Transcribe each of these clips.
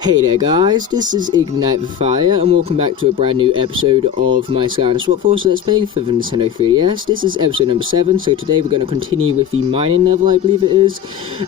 Hey there guys, this is Ignite the Fire, and welcome back to a brand new episode of my Skylanders Swap Force Let's Play for the Nintendo 3DS. This is episode number 7, so today we're going to continue with the mining level, I believe it is.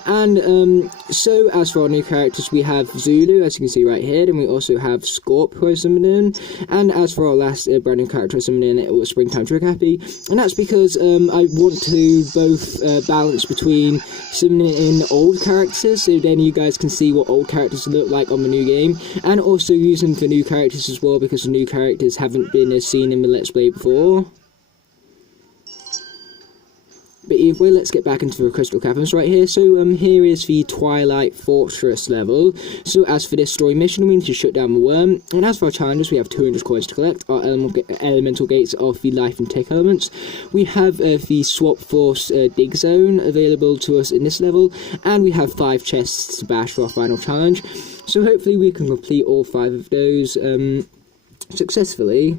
And, so as for our new characters, we have Zulu, as you can see right here, and we also have Scorp, who I summoned in. And as for our last brand new character I summoned in, it was Springtime Trick Happy. And that's because I want to both balance between summoning in old characters, so then you guys can see what old characters look like on the new game, and also using for new characters as well, because the new characters haven't been seen in the Let's Play before. But either way, let's get back into the Crystal Caverns right here. So here is the Twilight Fortress level. So as for this story mission, we need to shut down the worm, and as for our challenges, we have 200 coins to collect. Our elemental gates of the life and tech elements. We have the Swap Force dig zone available to us in this level, and we have 5 chests to bash for our final challenge. So hopefully we can complete all 5 of those successfully.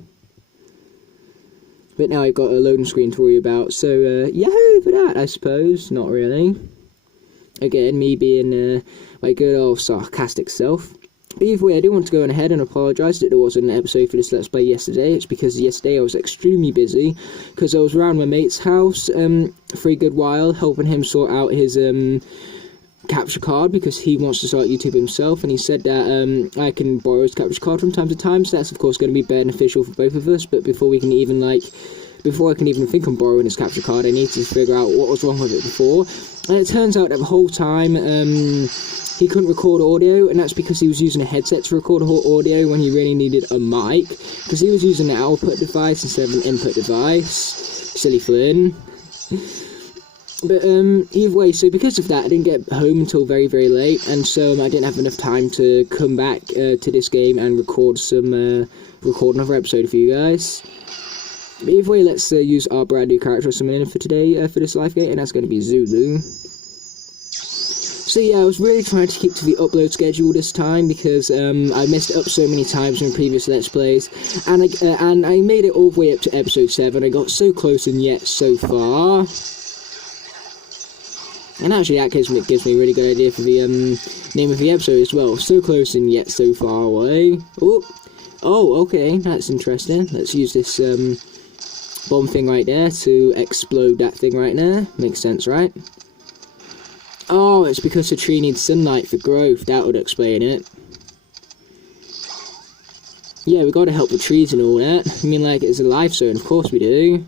But now I've got a loading screen to worry about, so yahoo for that, I suppose. Not really. Again, me being my good old sarcastic self. But either way, I do want to go on ahead and apologise that there wasn't an episode for this Let's Play yesterday. It's because yesterday I was extremely busy, because I was around my mate's house for a good while, helping him sort out his capture card, because he wants to start YouTube himself, and he said that I can borrow his capture card from time to time, so that's of course going to be beneficial for both of us. But before I can even think of borrowing his capture card, I need to figure out what was wrong with it before. And it turns out that the whole time he couldn't record audio, and that's because he was using a headset to record audio when he really needed a mic, because he was using an output device instead of an input device. Silly Flynn. But either way, so because of that, I didn't get home until very, very late, and so I didn't have enough time to come back to this game and record another episode for you guys. But either way, let's use our brand new character summoning for today for this life gate, and that's going to be Zulu. So yeah, I was really trying to keep to the upload schedule this time, because I messed it up so many times in previous Let's Plays, and I made it all the way up to episode 7. I got so close and yet so far. And actually that gives me a really good idea for the name of the episode as well. So close and yet so far away. Oh, okay, that's interesting. Let's use this bomb thing right there to explode that thing right there. Makes sense, right? Oh, it's because the tree needs sunlight for growth. That would explain it. Yeah, we gotta help the trees and all that. I mean, like, it's a life zone, of course we do.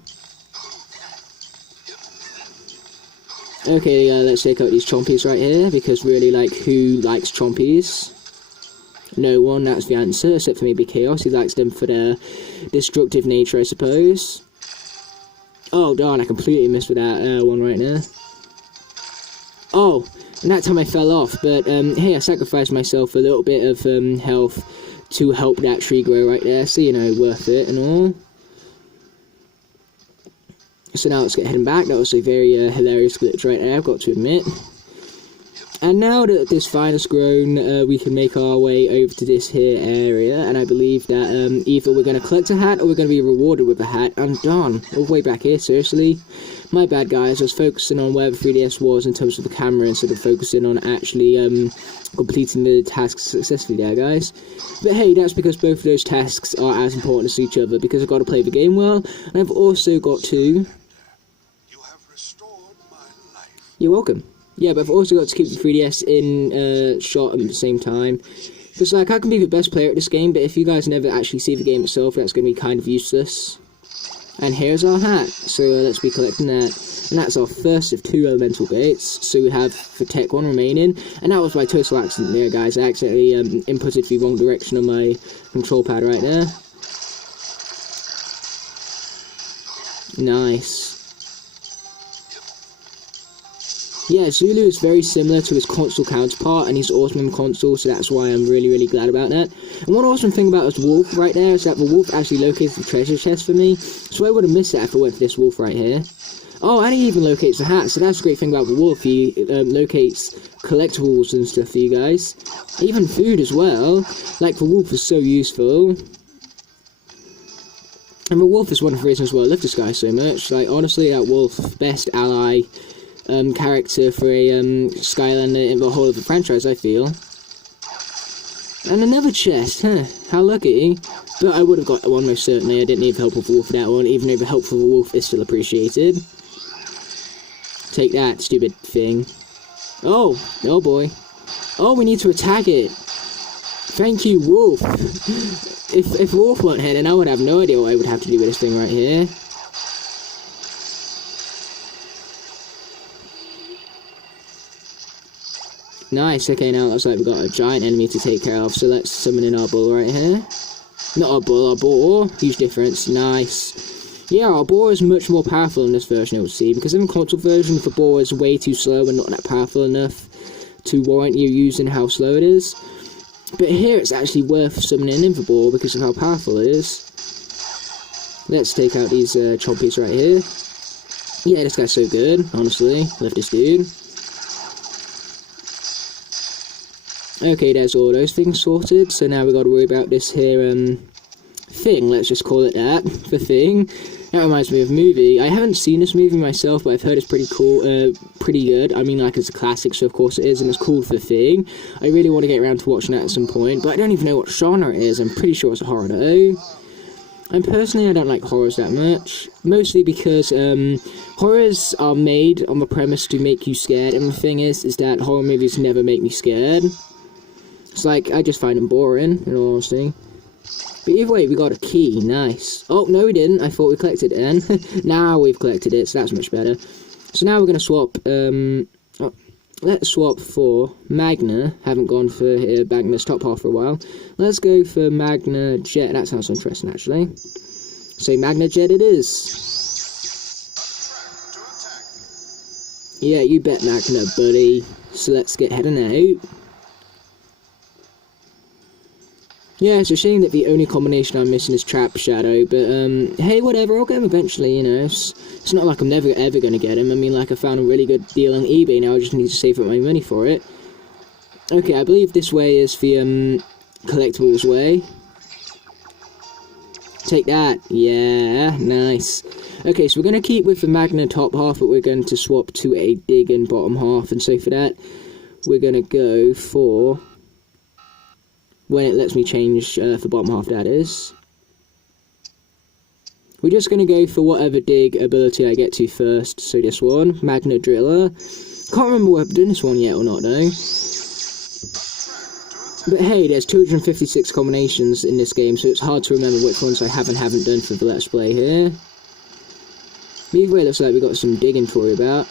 Okay, let's take out these chompies right here, because really, like, who likes chompies? No one, that's the answer, except for maybe Chaos. He likes them for their destructive nature, I suppose. Oh, darn, I completely missed with that one right there. Oh, and that time I fell off, but, hey, I sacrificed myself a little bit of health to help that tree grow right there, so, you know, worth it and all. So now let's get heading back. That was a very hilarious glitch right there, I've got to admit. And now that this vine has grown, we can make our way over to this here area, and I believe that either we're going to collect a hat or we're going to be rewarded with a hat. And darn, all the way back here, seriously. My bad, guys. I was focusing on where the 3DS was in terms of the camera instead of focusing on actually completing the tasks successfully there, guys. But hey, that's because both of those tasks are as important as each other, because I've got to play the game well, and I've also got to... You're welcome. Yeah, but I've also got to keep the 3DS in shot at the same time. Because, like, I can be the best player at this game, but if you guys never actually see the game itself, that's going to be kind of useless. And here's our hat, so let's be collecting that. And that's our first of 2 elemental gates, so we have the tech one remaining. And that was by total accident there, guys. I accidentally inputted the wrong direction on my control pad right there. Nice. Yeah, Zulu is very similar to his console counterpart, and he's awesome in console, so that's why I'm really, really glad about that. And one awesome thing about this wolf right there is that the wolf actually locates the treasure chest for me, so I would have missed it if I went for this wolf right here. Oh, and he even locates the hat, so that's a great thing about the wolf. He locates collectibles and stuff for you guys. Even food as well. Like, the wolf is so useful. And the wolf is one of the reasons why I love this guy so much. Like, honestly, that wolf, best ally character for a Skylander in the whole of the franchise, I feel. And another chest, huh? How lucky. But I would have got one most certainly. I didn't need help with the wolf for that one, even though the help for the wolf is still appreciated. Take that, stupid thing. Oh boy. Oh, we need to attack it. Thank you, wolf. If wolf weren't here, then I would have no idea what I would have to do with this thing right here. Nice, okay, now it looks like we've got a giant enemy to take care of, so let's summon in our bull right here. Not our bull, our boar. Huge difference, nice. Yeah, our boar is much more powerful in this version, it would seem, because in the console version, the boar is way too slow and not that powerful enough to warrant you using how slow it is. But here it's actually worth summoning in the boar because of how powerful it is. Let's take out these chompies right here. Yeah, this guy's so good, honestly. Love this dude. Okay, there's all those things sorted, so now we've got to worry about this here, thing, let's just call it that, the thing. That reminds me of a movie. I haven't seen this movie myself, but I've heard it's pretty cool, pretty good. I mean, like, it's a classic, so of course it is, and it's called The Thing. I really want to get around to watching that at some point, but I don't even know what genre it is. I'm pretty sure it's a horror, though. And personally, I don't like horrors that much, mostly because, horrors are made on the premise to make you scared, and the thing is that horror movies never make me scared. It's like, I just find them boring, in all honesty. But either way, we got a key, nice. Oh, no we didn't, I thought we collected it then. Now we've collected it, so that's much better. So now we're going to swap, let's swap for Magna. Haven't gone for Magna's top half for a while. Let's go for Magna Jet, that sounds interesting actually. So Magna Jet it is. Yeah, you bet Magna, buddy. So let's get heading out. Yeah, it's a shame that the only combination I'm missing is Trap Shadow, but, hey, whatever, I'll get him eventually, you know, it's not like I'm never ever gonna get him. I mean, like, I found a really good deal on eBay, now I just need to save up my money for it. Okay, I believe this way is the, collectibles way. Take that, yeah, nice. Okay, so we're gonna keep with the Magna top half, but we're going to swap to a Dig in bottom half, and so for that, we're gonna go for... when it lets me change for bottom half, that is. We're just going to go for whatever dig ability I get to first. So this one, Magna Driller. Can't remember whether I've done this one yet or not though. But hey, there's 256 combinations in this game, so it's hard to remember which ones I have and haven't done for the Let's Play here. Either way, it looks like we've got some digging to worry about.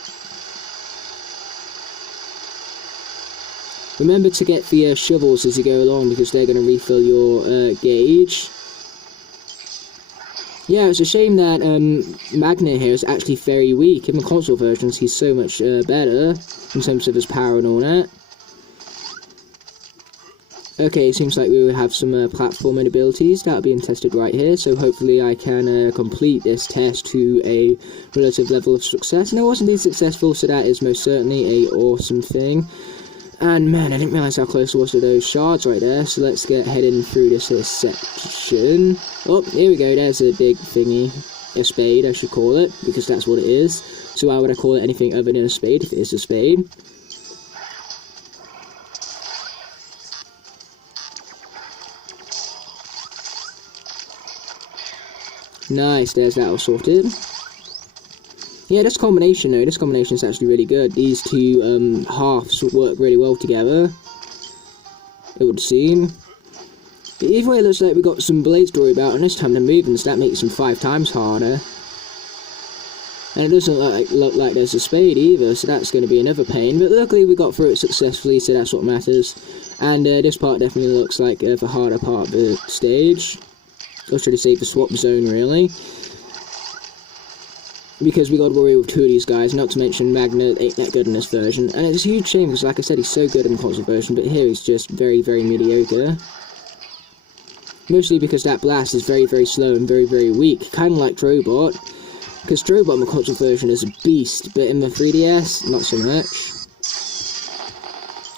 Remember to get the shovels as you go along, because they're going to refill your gauge. Yeah, it's a shame that Magna here is actually very weak. In the console versions, he's so much better in terms of his power and all that. Okay, seems like we will have some platforming abilities that are being tested right here, so hopefully I can complete this test to a relative level of success. And I was indeed successful, so that is most certainly a awesome thing. And man, I didn't realise how close I was to those shards right there, so let's get heading through this section. Oh, here we go, there's a dig thingy. A spade, I should call it, because that's what it is. So why would I call it anything other than a spade if it is a spade? Nice, there's that all sorted. Yeah, this combination though, this combination is actually really good. These two halves would work really well together, it would seem. But either way, it looks like we've got some blades to worry about, and this time they're moving, so that makes them 5 times harder. And it doesn't look like there's a spade either, so that's going to be another pain. But luckily we got through it successfully, so that's what matters. And this part definitely looks like the harder part of the stage. Or should I say the swap zone, really. Because we got to worry with 2 of these guys, not to mention Magna ain't that good in this version. And it's a huge shame, because like I said, he's so good in the console version, but here he's just very, very mediocre. Mostly because that blast is very, very slow and very, very weak, kind of like Drobot. Because Drobot in the console version is a beast, but in the 3DS, not so much.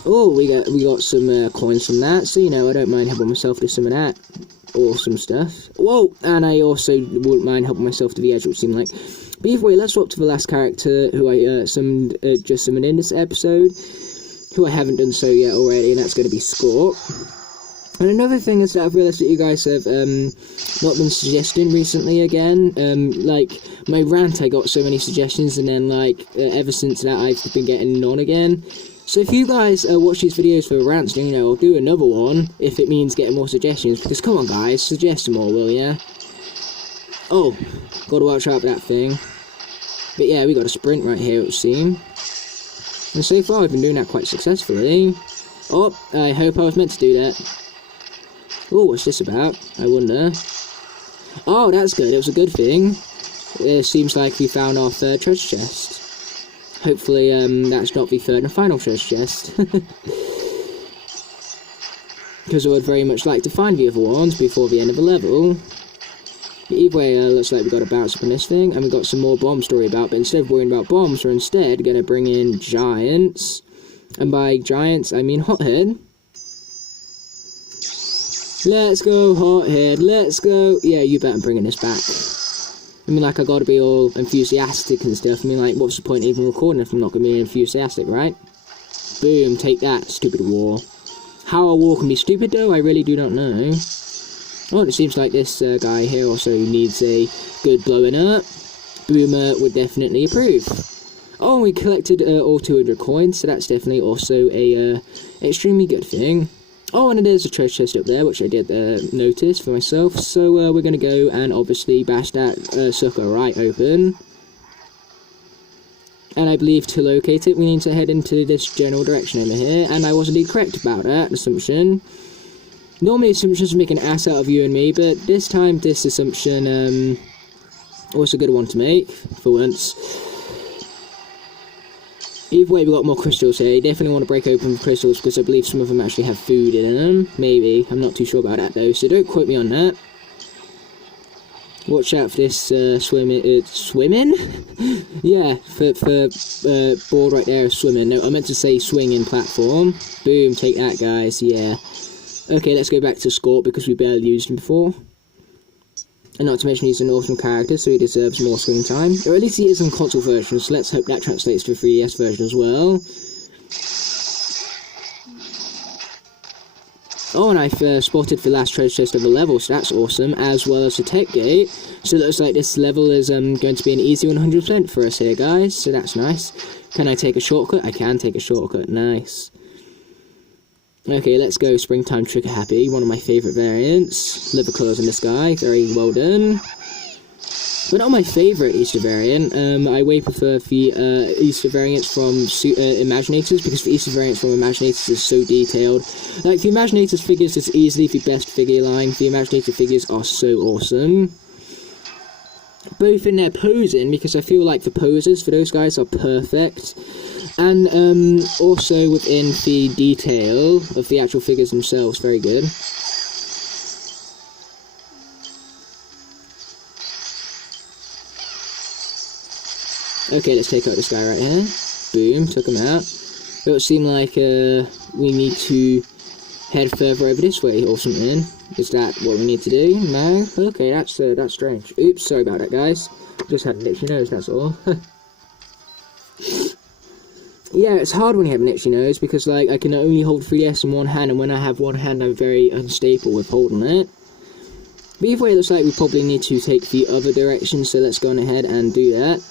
Oh, we got some coins from that, so you know, I don't mind helping myself to some of that awesome stuff. Whoa, and I also wouldn't mind helping myself to the edge, it would seem like. But either way, let's swap to the last character who I just summoned in this episode, who I haven't done so yet already, and that's going to be Scorp. And another thing is that I've realised that you guys have not been suggesting recently again. Like, my rant, I got so many suggestions, and then, like, ever since that, I've been getting none again. So if you guys watch these videos for rants, then, you know, I'll do another one, if it means getting more suggestions, because come on, guys, suggest some more, will ya? Oh, gotta watch out for that thing. But yeah, we got a sprint right here, it would seem. And so far, I've been doing that quite successfully. Oh, I hope I was meant to do that. Oh, what's this about? I wonder. Oh, that's good. It was a good thing. It seems like we found our third treasure chest. Hopefully, that's not the third and final treasure chest. Because I would very much like to find the other ones before the end of the level. But either way, looks like we got to bounce up on this thing. And we got some more bombs to worry about. But instead of worrying about bombs, we're instead going to bring in giants. And by giants, I mean hothead. Let's go, hothead, let's go. Yeah, you better bringing this back. I mean, like, I gotta be all enthusiastic and stuff. I mean, like, what's the point of even recording if I'm not gonna be enthusiastic, right? Boom, take that, stupid war. How a war can be stupid, though, I really do not know. Oh, it seems like this guy here also needs a good blowing up. Boomer would definitely approve. Oh, we collected all 200 coins, so that's definitely also a extremely good thing. Oh, and there's a treasure chest up there, which I did notice for myself. So we're going to go and obviously bash that sucker right open. And I believe to locate it, we need to head into this general direction over here. And I was indeed correct about that assumption. Normally assumptions make an ass out of you and me, but this time this assumption was a good one to make, for once. Either way, we've got more crystals here. You definitely want to break open the crystals because I believe some of them actually have food in them. Maybe. I'm not too sure about that though, so don't quote me on that. Watch out for this swimming? Yeah, for board right there is swimming. No, I meant to say swinging platform. Boom, take that, guys. Yeah. Okay, let's go back to Scorp because we barely used him before. And not to mention he's an awesome character, so he deserves more screen time. Or at least he is in console version, so let's hope that translates to the 3DS version as well. Oh, and I've spotted the last treasure chest of the level, so that's awesome, as well as the tech gate. So it looks like this level is going to be an easy 100% for us here, guys, so that's nice. Can I take a shortcut? I can take a shortcut, nice. Okay, let's go Springtime Trigger Happy, one of my favourite variants. Love the colours in the sky, very well done. But not my favourite Easter variant. I way prefer the Easter variants from Imaginators, because the Easter variants from Imaginators is so detailed. Like, the Imaginators figures is easily the best figure line. The Imaginator figures are so awesome. Both in their posing, because I feel like the poses for those guys are perfect. And also within the detail of the actual figures themselves, very good. Okay, let's take out this guy right here. Boom, took him out. It would seem like we need to head further over this way or something. Is that what we need to do? No? Okay, that's strange. Oops, sorry about that, guys. Just had an itchy nose, that's all. Yeah, it's hard when you have an itchy nose, because, like, I can only hold 3DS in one hand, and when I have one hand, I'm very unstable with holding it. But either way, it looks like we probably need to take the other direction, so let's go on ahead and do that.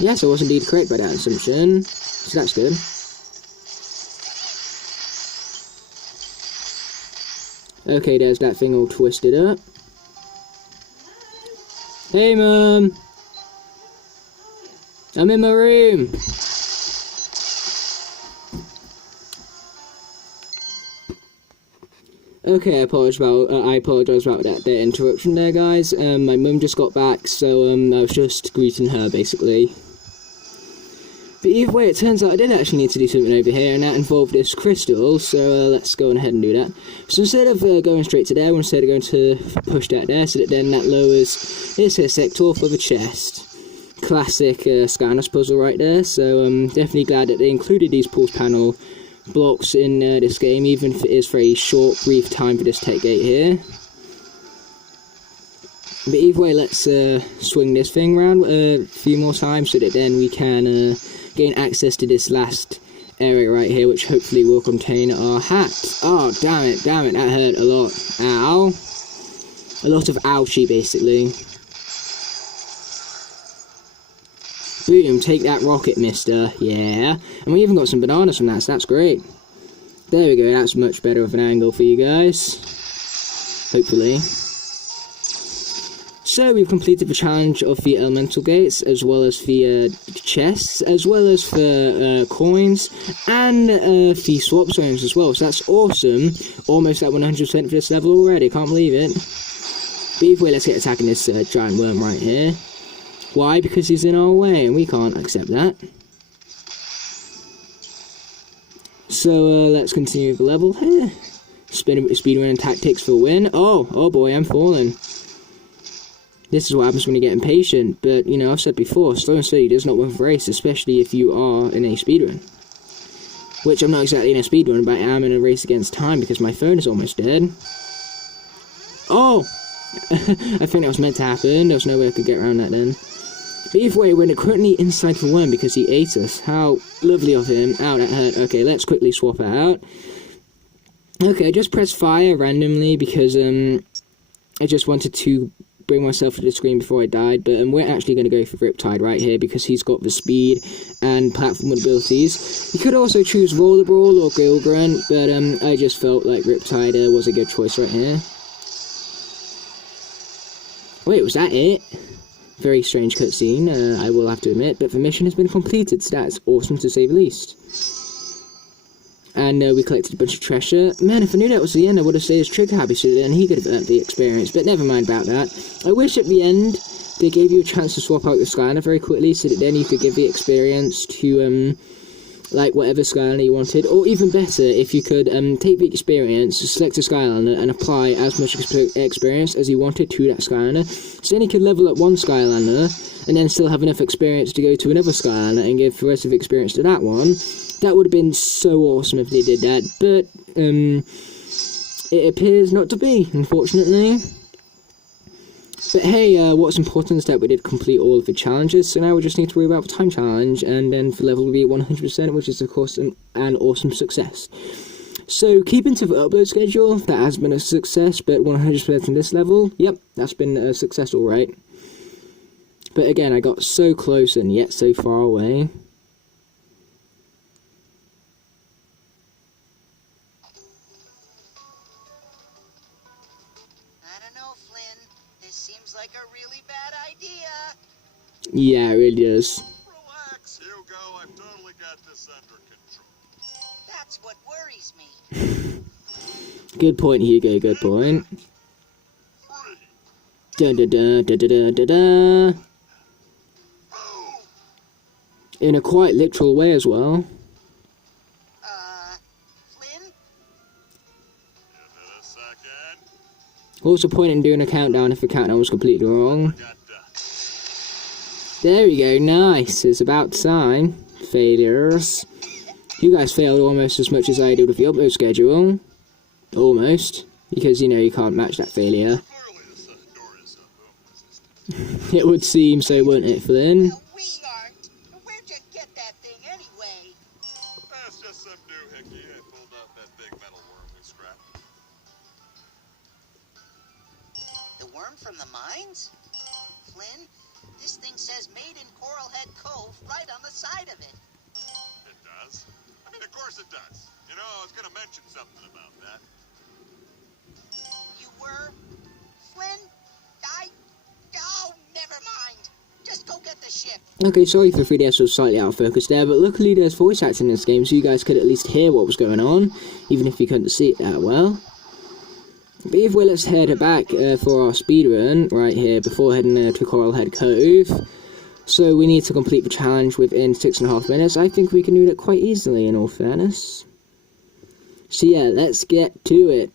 Yes, I was indeed correct by that assumption, so that's good. Okay, there's that thing all twisted up. Hey, Mum! I'm in my room! Okay, I apologise about that interruption there, guys. My mum just got back, so I was just greeting her, basically. But either way, it turns out I did actually need to do something over here, and that involved this crystal, so let's go ahead and do that. So instead of going straight to there, we're instead going to push that there, so that then that lowers this here sector for the chest. Classic Skylanders puzzle right there, so definitely glad that they included these pulse panel blocks in this game, even if it is for a short, brief time for this tech gate here. But either way, let's swing this thing around a few more times, so that then we can gain access to this last area right here, which hopefully will contain our hat. Oh, damn it, that hurt a lot. Ow. A lot of ouchie, basically. Boom, take that rocket, mister. Yeah. And we even got some bananas from that, so that's great. There we go, that's much better of an angle for you guys. Hopefully. So we've completed the challenge of the elemental gates, as well as the chests, as well as the coins, and the swap zones as well. So that's awesome. Almost at 100% for this level already, can't believe it. But either way, let's get attacking this giant worm right here. Why? Because he's in our way, and we can't accept that. So let's continue the level here. Speedrun tactics for a win. Oh boy, I'm falling. This is what happens when you get impatient, but, you know, I've said before, slow and steady does not win the race, especially if you are in a speedrun. Which I'm not exactly in a speedrun, but I am in a race against time because my phone is almost dead. Oh! I think that was meant to happen, there was no way I could get around that then. But either way, we're currently inside the worm because he ate us. How lovely of him. Ow, that hurt. Okay, let's quickly swap it out. Okay, I just pressed fire randomly because, I just wanted to bring myself to the screen before I died, but we're actually going to go for Riptide right here because he's got the speed and platform abilities. You could also choose Rollerball or Gilgrunt, but I just felt like Riptide was a good choice right here. Wait, was that it? Very strange cutscene, I will have to admit, but the mission has been completed, so that's awesome to say the least. And we collected a bunch of treasure. Man, if I knew that was the end, I would have said his trigger happy, so then he could have earned the experience, but never mind about that. I wish at the end they gave you a chance to swap out your Skylander very quickly, so that then you could give the experience to, like, whatever Skylander you wanted, or even better, if you could take the experience, select a Skylander, and apply as much experience as you wanted to that Skylander, so then you could level up one Skylander, and then still have enough experience to go to another Skylander, and give the rest of the experience to that one. That would have been so awesome if they did that, but it appears not to be, unfortunately. But hey, what's important is that we did complete all of the challenges, so now we just need to worry about the time challenge, and then the level will be at 100%, which is of course an awesome success. So keeping to the upload schedule, that has been a success, but 100% in this level, yep, that's been a success alright. But again, I got so close and yet so far away. Like a really bad idea. Yeah, it really does. Relax, Hugo. I've totally got this under control. That's what worries me. Good point, Hugo. Good point. Da da da da da da da. In a quite literal way as well. Flynn? Give it a second. What's the point in doing a countdown if the countdown was completely wrong? There we go, nice. It's about time. Failures. You guys failed almost as much as I did with the upload schedule. Almost. Because, you know, you can't match that failure. It would seem so, wouldn't it, Flynn? Well, we aren't. Where'd you get that thing anyway? That's just some new hickey. I pulled out that big metal worm we scrapped. The worm from the mines? Flynn, this thing says made in Coralhead Cove right on the side of it. It does? I mean, of course it does. You know, I was going to mention something about that. You were? Flynn? Oh, never mind. Just go get the ship. Okay, sorry for 3DS was slightly out of focus there, but luckily there's voice acting in this game, so you guys could at least hear what was going on, even if you couldn't see it that well. But either way, let's head back for our speedrun right here before heading to Coralhead Cove. So we need to complete the challenge within 6.5 minutes. I think we can do that quite easily, in all fairness. So yeah, let's get to it.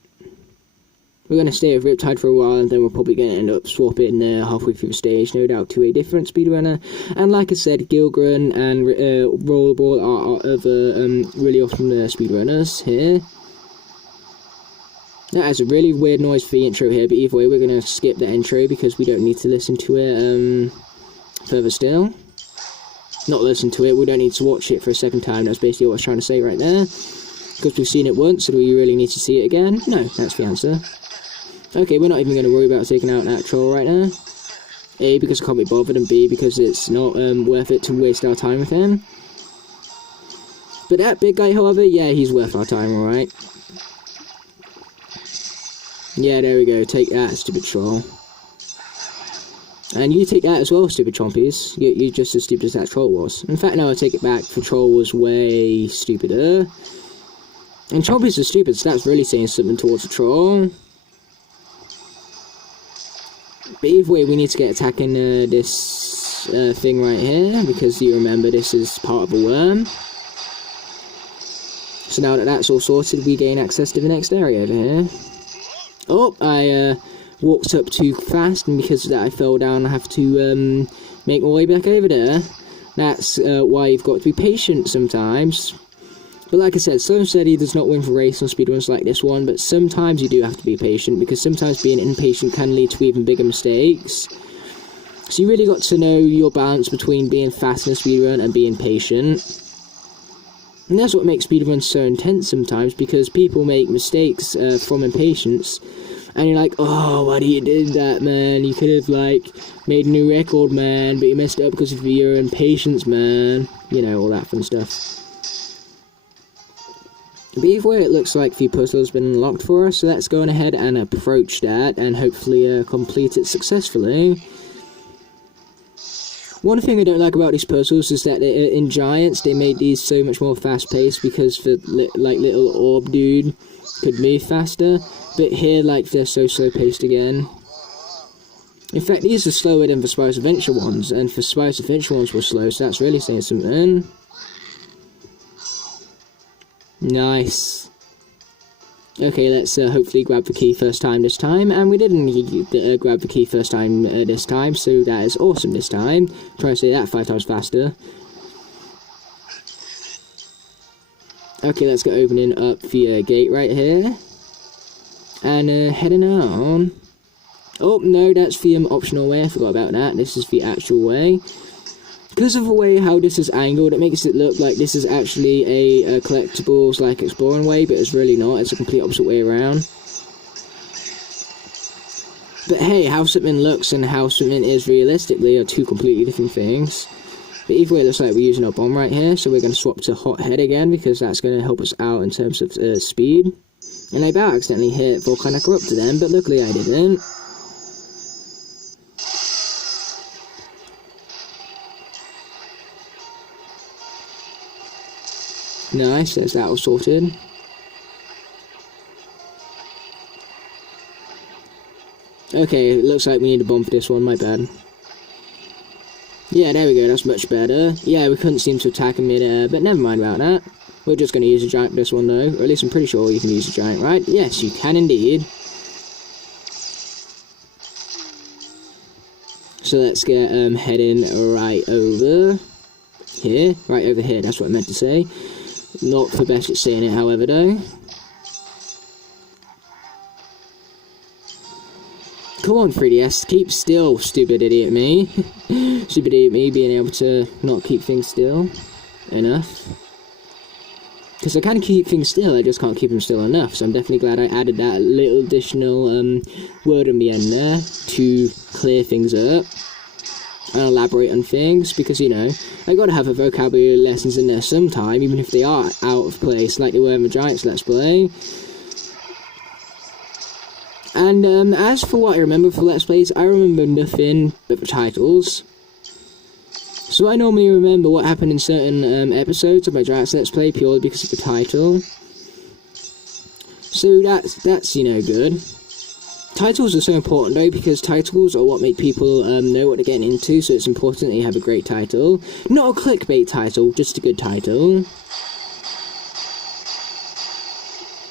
We're going to stay with Riptide for a while, and then we're probably going to end up swapping halfway through the stage, no doubt, to a different speedrunner. And like I said, Gilgrunt and Rollerball are our other really awesome speedrunners here. That has a really weird noise for the intro here, but either way, we're going to skip the intro because we don't need to listen to it further still. not listen to it. We don't need to watch it for a second time. That's basically what I was trying to say right there. Because we've seen it once, so do we really need to see it again? No, that's the answer. Okay, we're not even going to worry about taking out that troll right now. A, because I can't be bothered, and B, because it's not worth it to waste our time with him. But that big guy, however, yeah, he's worth our time, alright. Yeah, there we go. Take that, stupid troll. And you take that as well, stupid chompies. You're just as stupid as that troll was. In fact, no, I take it back. The troll was way stupider. And chompies are stupid, so that's really saying something towards the troll. But either way, we need to get attacking this thing right here, because you remember this is part of a worm. So now that that's all sorted, we gain access to the next area over here. Oh, I walked up too fast, and because of that I fell down. I have to make my way back over there. That's why you've got to be patient sometimes. But like I said, Slow and Steady does not win for race on speedruns like this one, but sometimes you do have to be patient, because sometimes being impatient can lead to even bigger mistakes. So you really got to know your balance between being fast in a speedrun and being patient. And that's what makes speedruns so intense sometimes, because people make mistakes from impatience, and you're like, oh, why do you do that, man? You could have, like, made a new record, man, but you messed it up because of your impatience, man. You know, all that fun stuff. But either way, it looks like the puzzle has been unlocked for us, so let's go on ahead and approach that, and hopefully complete it successfully. One thing I don't like about these puzzles is that in Giants, they made these so much more fast-paced, because the little orb dude could move faster, but here, like, they're so slow-paced again. In fact, these are slower than the Spyro's Adventure ones, and the Spyro's Adventure ones were slow, so that's really saying something. Nice. Okay, let's hopefully grab the key first time this time, and we didn't grab the key first time this time, so that is awesome this time. Try to say that 5 times faster. Okay, let's get opening up the gate right here, and heading on. Oh, no, that's the optional way, I forgot about that. This is the actual way. Because of the way how this is angled, it makes it look like this is actually a collectibles, like, exploring way, but it's really not. It's a complete opposite way around. But hey, how something looks and how something is realistically are two completely different things. But either way, it looks like we're using our bomb right here, so we're going to swap to Hot Head again, because that's going to help us out in terms of speed. And I about accidentally hit Volcanic Eruptor then, but luckily I didn't. Nice, there's that all sorted. Okay, it looks like we need a bomb for this one, my bad. Yeah, there we go, that's much better. Yeah, we couldn't seem to attack in mid-air, but never mind about that. We're just going to use a giant for this one though, or at least I'm pretty sure you can use a giant, right? Yes, you can indeed. So let's get heading right over here. Right over here, that's what I meant to say. Not the best at saying it, however, though. Come on, 3DS, keep still, stupid idiot me. Stupid idiot me being able to not keep things still enough. Because I can keep things still, I just can't keep them still enough. So I'm definitely glad I added that little additional word on the end there to clear things up and elaborate on things, because, you know, I gotta have a vocabulary lessons in there sometime, even if they are out of place, like they were in the Giants Let's Play. And as for what I remember for Let's Plays, I remember nothing but the titles. So I normally remember what happened in certain episodes of my Giants Let's Play purely because of the title. So that's you know, good. Titles are so important though, because titles are what make people know what they're getting into, so it's important that you have a great title. Not a clickbait title, just a good title.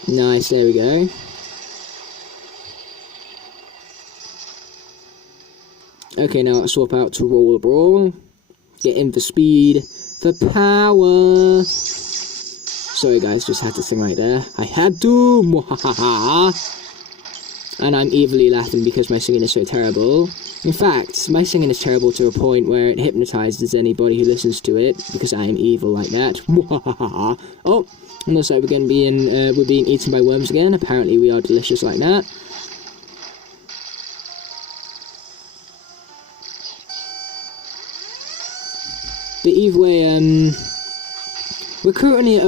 Nice, there we go. Okay, now let's swap out to Roller Brawl. Get in for speed, for power. Sorry guys, just had to sing right there. I had to, and I'm evilly laughing because my singing is so terrible. In fact, my singing is terrible to a point where it hypnotizes anybody who listens to it, because I am evil like that. Oh, and looks like we're being eaten by worms again. Apparently we are delicious like that. But either way, we currently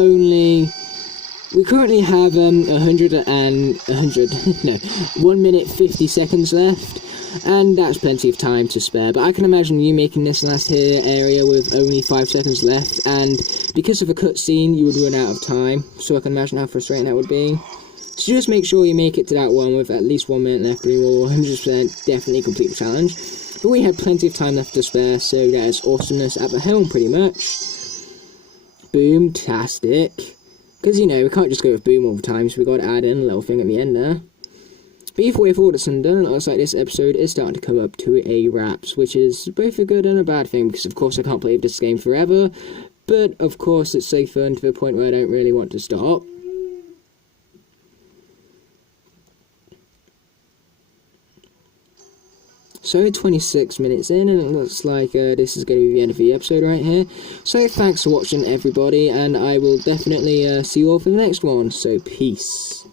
have 1 minute 50 seconds left, and that's plenty of time to spare. But I can imagine you making this last here area with only 5 seconds left, and because of a cutscene, you would run out of time. So I can imagine how frustrating that would be. So just make sure you make it to that one with at least 1 minute left, and you will 100% definitely complete the challenge. But we have plenty of time left to spare, so that is awesomeness at the helm, pretty much. Boom-tastic. Because, you know, we can't just go with boom all the time, so we got to add in a little thing at the end there. But either way, for all that's done, it looks like this episode is starting to come up to a wrap, which is both a good and a bad thing, because of course I can't play this game forever, but of course it's so fun to the point where I don't really want to stop. So 26 minutes in, and it looks like this is going to be the end of the episode right here. So thanks for watching, everybody, and I will definitely see you all for the next one. So peace.